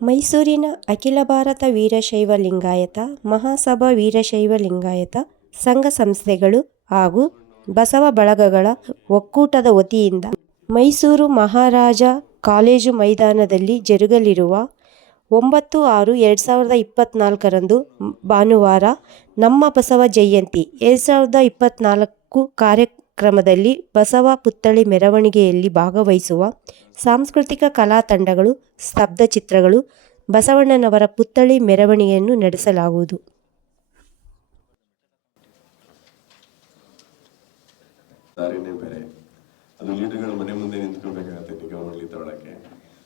ಮೈಸೂರಿನ ಅಖಿಲ ಭಾರತ ವೀರಶೈವ ಲಿಂಗಾಯತ, ಮಹಾಸಭಾ ವೀರಶೈವ ಲಿಂಗಾಯತ ಸಂಘ ಸಂಸ್ಥೆಗಳು ಹಾಗೂ ಬಸವ ಬಳಗಗಳ ಒಕ್ಕೂಟದ ವತಿಯಿಂದ ಮೈಸೂರು ಮಹಾರಾಜ ಕಾಲೇಜು ಮೈದಾನದಲ್ಲಿ ಜರುಗಲಿರುವ ಒಂಬತ್ತು ಆರು ಎರಡು ಸಾವಿರದ ಇಪ್ಪತ್ತ್ನಾಲ್ಕರಂದು ಭಾನುವಾರ ನಮ್ಮ ಬಸವ ಜಯಂತಿ. ಎರಡು ಸಾವಿರದ ಇಪ್ಪತ್ತ್ನಾಲ್ಕು ಕಾರ್ಯಕ್ರಮದಲ್ಲಿ ಬಸವ ಪುತ್ಥಳಿ ಮೆರವಣಿಗೆಯಲ್ಲಿ ಭಾಗವಹಿಸುವ ಸಾಂಸ್ಕೃತಿಕ ಕಲಾ ತಂಡಗಳು, ಸ್ತಬ್ಧ ಚಿತ್ರಗಳು, ಬಸವಣ್ಣನವರ ಪುತ್ಥಳಿ ಮೆರವಣಿಗೆಯನ್ನು ನಡೆಸಲಾಗುವುದು. ಲೀಡರ್ಗಳು ಮನೆ ಮುಂದೆ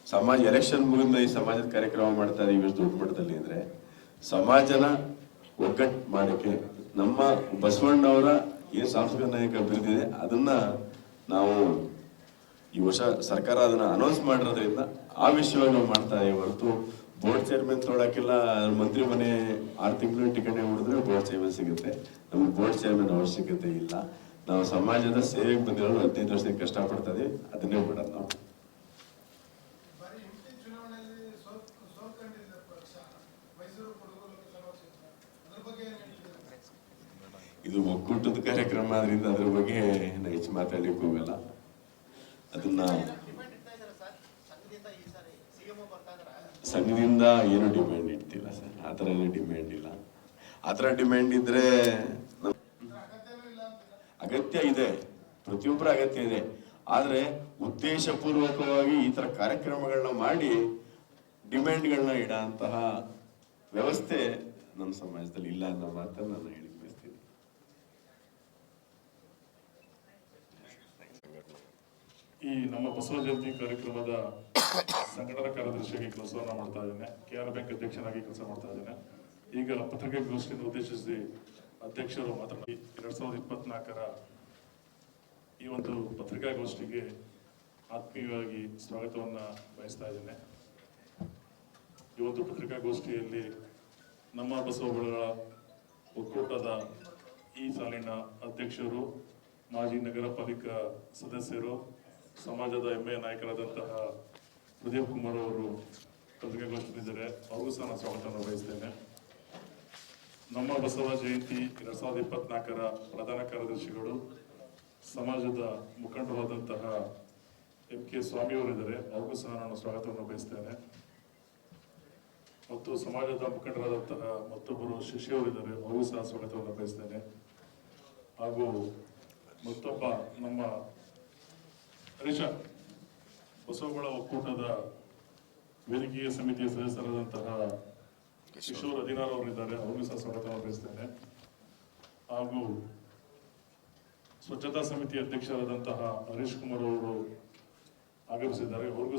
ಸಮಾಜ, ಎಲೆಕ್ಷನ್ ಮುಗಿದ ಈ ಸಮಾಜದ ಕಾರ್ಯಕ್ರಮ ಮಾಡ್ತಾರೆ ಇದೆ ದೊಡ್ಡ ಮಟ್ಟದಲ್ಲಿ ಅಂದ್ರೆ, ಸಮಾಜನ ಒಗ್ಗಟ್ಟು ಮಾಡಕ್ಕೆ ನಮ್ಮ ಬಸವಣ್ಣವರ ಏನ್ ಸಾಂಸ್ಕೃತಿಕ ನಾಯಕ ಬಿರುದಿದೆ ಅದನ್ನ ನಾವು ಈ ವರ್ಷ ಸರ್ಕಾರ ಅದನ್ನ ಅನೌನ್ಸ್ ಮಾಡಿರೋದ್ರಿಂದ ಆ ವಿಷಯವಾಗಿ ನಾವು ಮಾಡ್ತಾ ಹೊರತು ಬೋರ್ಡ್ ಚೇರ್ಮನ್ ತೊಳಕ್ಕೆಲ್ಲ ಮಂತ್ರಿ ಮನೆ ಆರು ತಿಂಗಳು ಟಿಕೆಟ್ ಹೊಡೆದ್ರೆ ಬೋರ್ಡ್ ಚೇರ್ಮನ್ ಸಿಗುತ್ತೆ. ನಮ್ಗೆ ಬೋರ್ಡ್ ಚೇರ್ಮನ್ ಅವಶ್ಯಕತೆ ಇಲ್ಲ. ನಾವು ಸಮಾಜದ ಸೇವೆಗೆ ಬಂದಿರೋದು ಹದಿನೈದು ವರ್ಷದಿಂದ ಕಷ್ಟಪಡ್ತಾ ಇದೀವಿ, ಅದನ್ನೇ ಬಿಡೋದು ನಾವು. ಇದು ಒಕ್ಕೂಟದ ಕಾರ್ಯಕ್ರಮ ಆದ್ರಿಂದ ಅದ್ರ ಬಗ್ಗೆ ಹೆಚ್ಚು ಮಾತಾಡಲಿಕ್ಕೆ ಹೋಗಲ್ಲ. ಅದನ್ನ ಸಂಘದಿಂದ ಏನು ಡಿಮ್ಯಾಂಡ್ ಇಡ್ತಿಲ್ಲ ಸರ್. ಆ ಥರ ಏನು ಡಿಮ್ಯಾಂಡ್ ಇಲ್ಲ. ಆ ಥರ ಡಿಮ್ಯಾಂಡ್ ಇದ್ರೆ ಅಗತ್ಯ ಇದೆ. ಪ್ರತಿಯೊಬ್ಬರ ಅಗತ್ಯ ಇದೆ. ಆದರೆ ಉದ್ದೇಶಪೂರ್ವಕವಾಗಿ ಈ ಥರ ಕಾರ್ಯಕ್ರಮಗಳನ್ನ ಮಾಡಿ ಡಿಮ್ಯಾಂಡ್ಗಳನ್ನ ಇಡಂತಹ ವ್ಯವಸ್ಥೆ ನಮ್ಮ ಸಮಾಜದಲ್ಲಿ ಇಲ್ಲ ಅನ್ನೋ ಮಾತನ್ನು ನಾನು ಹೇಳಿ ಬಯಸ್ತೀನಿ ಈ ನಮ್ಮ ಬಸವ ಜಯಂತಿ ಕಾರ್ಯಕ್ರಮದ ಸಂಘಟನಾ ಕಾರ್ಯದರ್ಶಿಯಾಗಿ ಕೆಲಸವನ್ನು ಮಾಡ್ತಾ ಇದ್ದೇನೆ. ಕೆ ಆರ್ ಬ್ಯಾಂಕ್ ಅಧ್ಯಕ್ಷನಾಗಿ ಕೆಲಸ ಮಾಡ್ತಾ ಇದ್ದೇನೆ. ಈಗ ಪತ್ರಿಕಾಗೋಷ್ಠಿಯನ್ನು ಉದ್ದೇಶಿಸಿ ಅಧ್ಯಕ್ಷರು ಮಾತನಾಡಿ, ಎರಡ್ ಸಾವಿರದ ಇಪ್ಪತ್ನಾಲ್ಕರ ಈ ಒಂದು ಪತ್ರಿಕಾಗೋಷ್ಠಿಗೆ ಆತ್ಮೀಯವಾಗಿ ಸ್ವಾಗತವನ್ನ ಬಯಸ್ತಾ ಇದ್ದೇನೆ. ಈ ಒಂದು ಪತ್ರಿಕಾಗೋಷ್ಠಿಯಲ್ಲಿ ನಮ್ಮ ಬಸವಗಳ ಒಕ್ಕೂಟದ ಈ ಸಾಲಿನ ಅಧ್ಯಕ್ಷರು, ಮಾಜಿ ನಗರ ಪಾಲಿಕಾ ಸದಸ್ಯರು ಸಮಾಜದ ಹೆಮ್ಮೆಯ ನಾಯಕರಾದಂತಹ ಪ್ರದೀಪ್ ಕುಮಾರ್ ಅವರು ಪತ್ರಿಕಾಗೋಷ್ಠಿಯಲ್ಲಿದ್ದಾರೆ ಅವ್ರಿಗೂ ಸಹ ನಾನು ಸ್ವಾಗತವನ್ನು ಬಯಸ್ತೇನೆ. ನಮ್ಮ ಬಸವ ಜಯಂತಿ ಎರಡ್ ಸಾವಿರದ ಇಪ್ಪತ್ನಾಲ್ಕರ ಪ್ರಧಾನ ಕಾರ್ಯದರ್ಶಿಗಳು, ಸಮಾಜದ ಮುಖಂಡರಾದಂತಹ ಎಂ ಕೆ ಸ್ವಾಮಿ ಅವರಿದ್ದಾರೆ ಅವ್ರಿಗೂ ಸಹ ನಾನು ಸ್ವಾಗತವನ್ನು ಬಯಸ್ತೇನೆ. ಮತ್ತು ಸಮಾಜದ ಮುಖಂಡರಾದಂತಹ ಮತ್ತೊಬ್ಬರು ಶಿಷ್ಯವರಿದ್ದಾರೆ ಅವ್ರಿಗೂ ಸಹ ಸ್ವಾಗತವನ್ನು ಬಯಸ್ತೇನೆ. ಹಾಗೂ ಮತ್ತೊಬ್ಬ ನಮ್ಮ ಹರೀಶ ಬಸವಗಳ ಒಕ್ಕೂಟದ ವೇದಿಕೆಯ ಸಮಿತಿಯ ಸದಸ್ಯರಾದಂತಹ ಕಿಶೋರ್ ಅಧಿನಾರ್ ಅವರಿದ್ದಾರೆ. ಅವ್ರಿಗೂ ಸಹ ಸ್ವಾಗತ ಬಯಸ್ತೇನೆ ಹಾಗೂ ಸ್ವಚ್ಛತಾ ಸಮಿತಿ ಅಧ್ಯಕ್ಷರಾದಂತಹ ಹರೀಶ್ ಕುಮಾರ್ ಅವರು ಆಗಮಿಸಿದ್ದಾರೆ. ಅವ್ರಿಗೂ